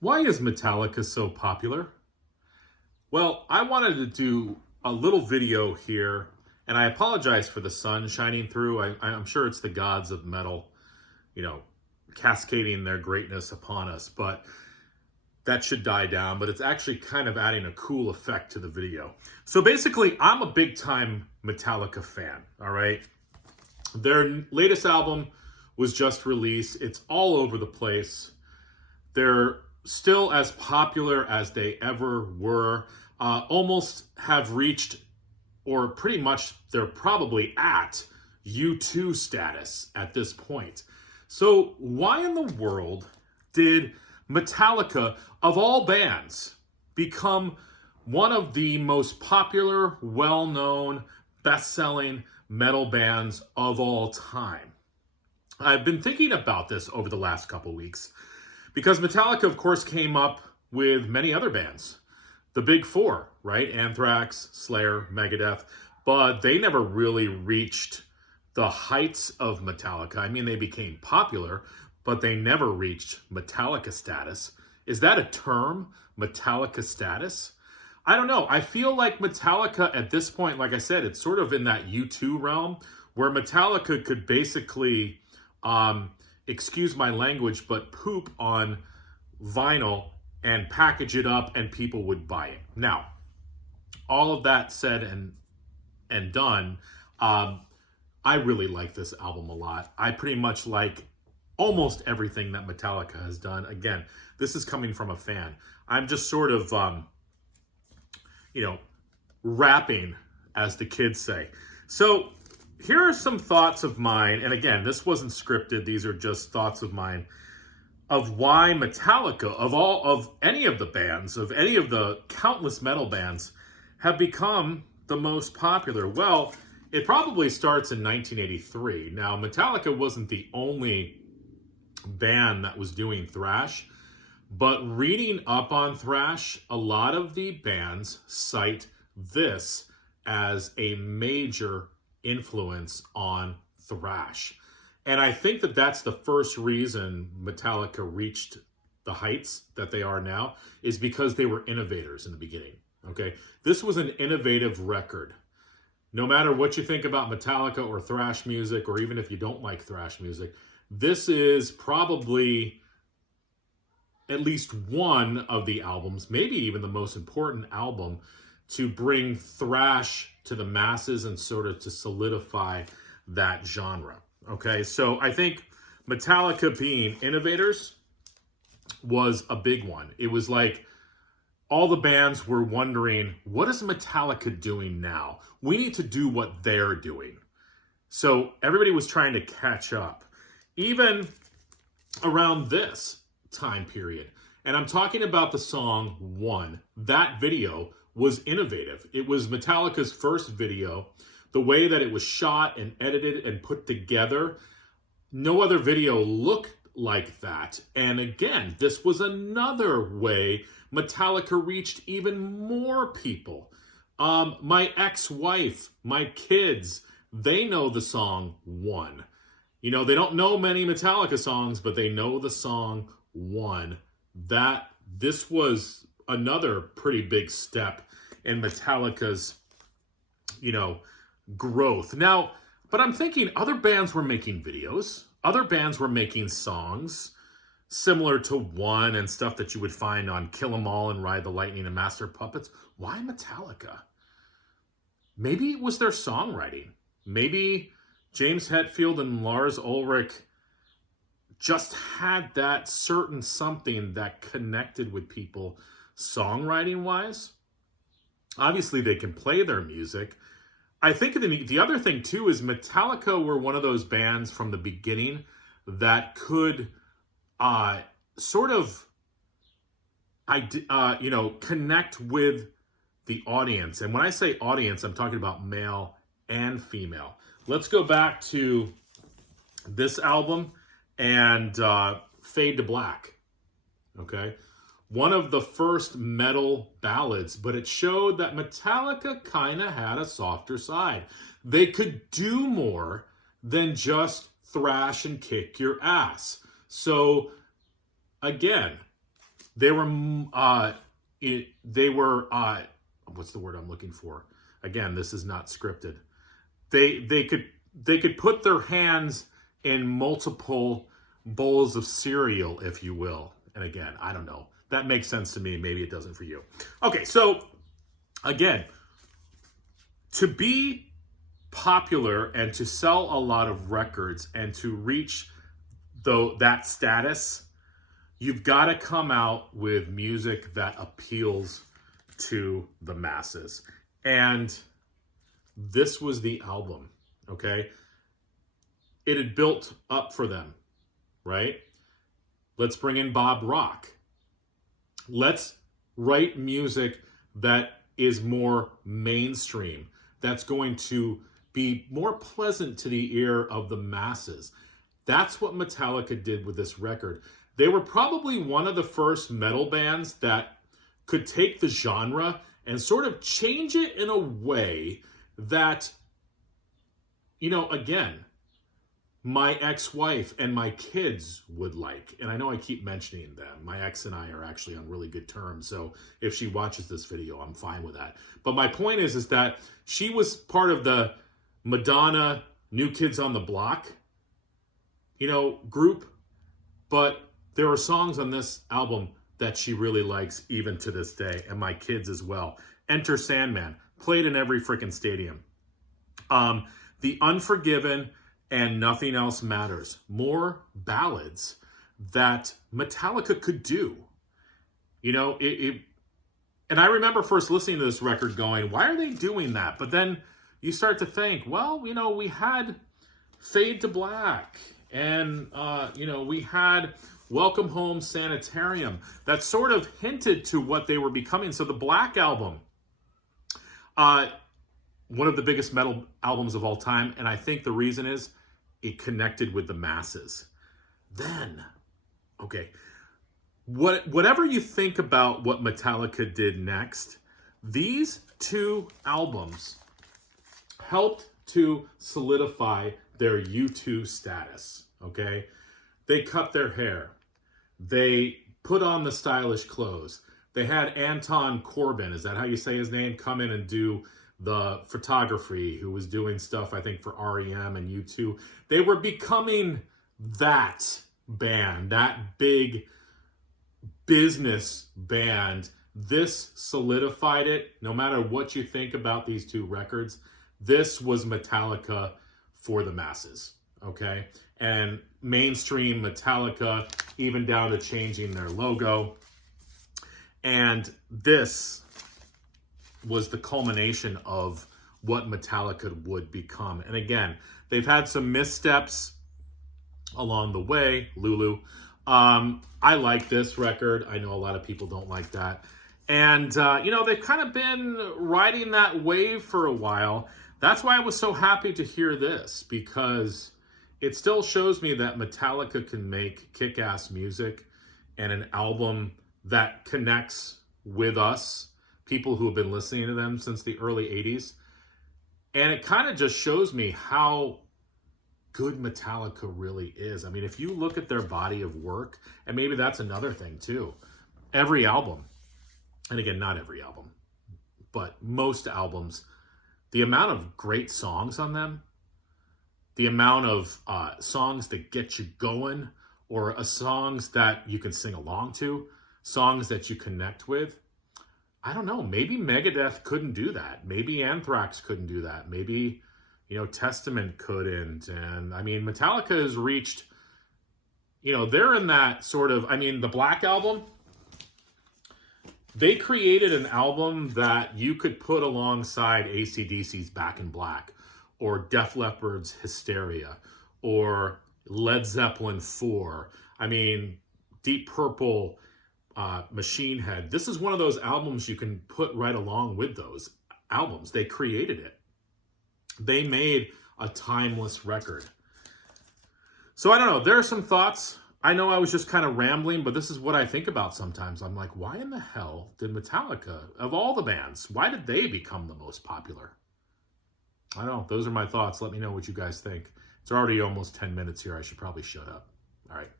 Why is Metallica so popular? Well, I wanted to do a little video here, and I apologize for the sun shining through. I'm sure it's the gods of metal, cascading their greatness upon us, but that should die down, but it's actually kind of adding a cool effect to the video. So basically, I'm a big time Metallica fan, all right? Their latest album was just released. It's all over the place. They're still as popular as they ever were. Almost have reached, or pretty much they're probably at U2 status at this point. So why in the world did Metallica, of all bands, become one of the most popular, well-known, best-selling metal bands of all time? I've been thinking about this over the last couple weeks because Metallica, of course, came up with many other bands. The big four, right? Anthrax, Slayer, Megadeth. But they never really reached the heights of Metallica. I mean, they became popular, but they never reached Metallica status. Is that a term, Metallica status? I don't know. I feel like Metallica at this point, like I said, it's sort of in that U2 realm where Metallica could basically, excuse my language, but poop on vinyl and package it up and people would buy it. Now, all of that said and done, I really like this album a lot. I pretty much like almost everything that Metallica has done. Again, this is coming from a fan. I'm just sort of, rapping, as the kids say. So here are some thoughts of mine. And again, this wasn't scripted. These are just thoughts of mine of why Metallica, of any of the bands, of any of the countless metal bands, have become the most popular. Well, it probably starts in 1983. Now, Metallica wasn't the only band that was doing thrash, but reading up on thrash, a lot of the bands cite this as a major influence on thrash. And I think that that's the first reason Metallica reached the heights that they are now, is because they were innovators in the beginning, okay? This was an innovative record. No matter what you think about Metallica or thrash music, or even if you don't like thrash music, this is probably at least one of the albums, maybe even the most important album, to bring thrash to the masses and sort of to solidify that genre. Okay, so I think Metallica being innovators was a big one. It was like all the bands were wondering, what is Metallica doing now? We need to do what they're doing. So everybody was trying to catch up, even around this time period. And I'm talking about the song One. That video was innovative. It was Metallica's first video. The way that it was shot and edited and put together, no other video looked like that. And again, this was another way Metallica reached even more people. My ex-wife, my kids, they know the song One. They don't know many Metallica songs, but they know the song One. This was another pretty big step in Metallica's, growth. Now, but I'm thinking other bands were making videos. Other bands were making songs similar to One and stuff that you would find on Kill 'Em All and Ride the Lightning and Master of Puppets. Why Metallica? Maybe it was their songwriting. Maybe James Hetfield and Lars Ulrich just had that certain something that connected with people songwriting-wise. Obviously, they can play their music. I think the other thing, too, is Metallica were one of those bands from the beginning that could sort of, connect with the audience. And when I say audience, I'm talking about male and female. Let's go back to this album and Fade to Black, okay? One of the first metal ballads, but it showed that Metallica kind of had a softer side. They could do more than just thrash and kick your ass. So, again, They were, they were, what's the word I'm looking for? Again, this is not scripted. They could put their hands in multiple bowls of cereal, if you will. And again, I don't know. That makes sense to me. Maybe it doesn't for you. Okay, so again, to be popular and to sell a lot of records and to reach that status, you've got to come out with music that appeals to the masses. And this was the album, okay? It had built up for them, right? Let's bring in Bob Rock. Let's write music that is more mainstream, that's going to be more pleasant to the ear of the masses. That's what Metallica did with this record. They were probably one of the first metal bands that could take the genre and sort of change it in a way that, you know, again, my ex-wife and my kids would like. And I know I keep mentioning them. My ex and I are actually on really good terms. So if she watches this video, I'm fine with that. But my point is that she was part of the Madonna New Kids on the Block, you know, group. But there are songs on this album that she really likes even to this day. And my kids as well. Enter Sandman. Played in every freaking stadium. The Unforgiven and Nothing Else Matters. More ballads that Metallica could do. You know, and I remember first listening to this record going, why are they doing that? But then you start to think, well, you know, we had Fade to Black. And, you know, we had Welcome Home Sanitarium. That sort of hinted to what they were becoming. So the Black Album, one of the biggest metal albums of all time. And I think the reason is it connected with the masses. Then, okay, whatever you think about what Metallica did next, these two albums helped to solidify their U2 status, okay? They cut their hair. They put on the stylish clothes. They had Anton Corbijn, is that how you say his name, come in and do the photography, who was doing stuff, I think, for REM and U2. They were becoming that band, that big business band. This solidified it. No matter what you think about these two records, this was Metallica for the masses, okay? And mainstream Metallica, even down to changing their logo. And this was the culmination of what Metallica would become. And again, they've had some missteps along the way. Lulu. I like this record. I know a lot of people don't like that. And, you know, they've kind of been riding that wave for a while. That's why I was so happy to hear this, because it still shows me that Metallica can make kick-ass music and an album that connects with us, people who have been listening to them since the early 80s. And it kind of just shows me how good Metallica really is. I mean, if you look at their body of work, and maybe that's another thing too, every album, and again, not every album, but most albums, the amount of great songs on them, the amount of songs that get you going, or songs that you can sing along to, songs that you connect with. I don't know, maybe Megadeth couldn't do that. Maybe Anthrax couldn't do that. Maybe, you know, Testament couldn't. And I mean, Metallica has reached, you know, they're in that sort of, I mean, the Black Album, they created an album that you could put alongside AC/DC's Back in Black, or Def Leppard's Hysteria, or Led Zeppelin 4. I mean, Deep Purple, Machine Head. This is one of those albums you can put right along with those albums. They created it. They made a timeless record. So I don't know. There are some thoughts. I know I was just kind of rambling, but this is what I think about sometimes. I'm like, why in the hell did Metallica, of all the bands, why did they become the most popular? I don't know. Those are my thoughts. Let me know what you guys think. It's already almost 10 minutes here. I should probably shut up. All right.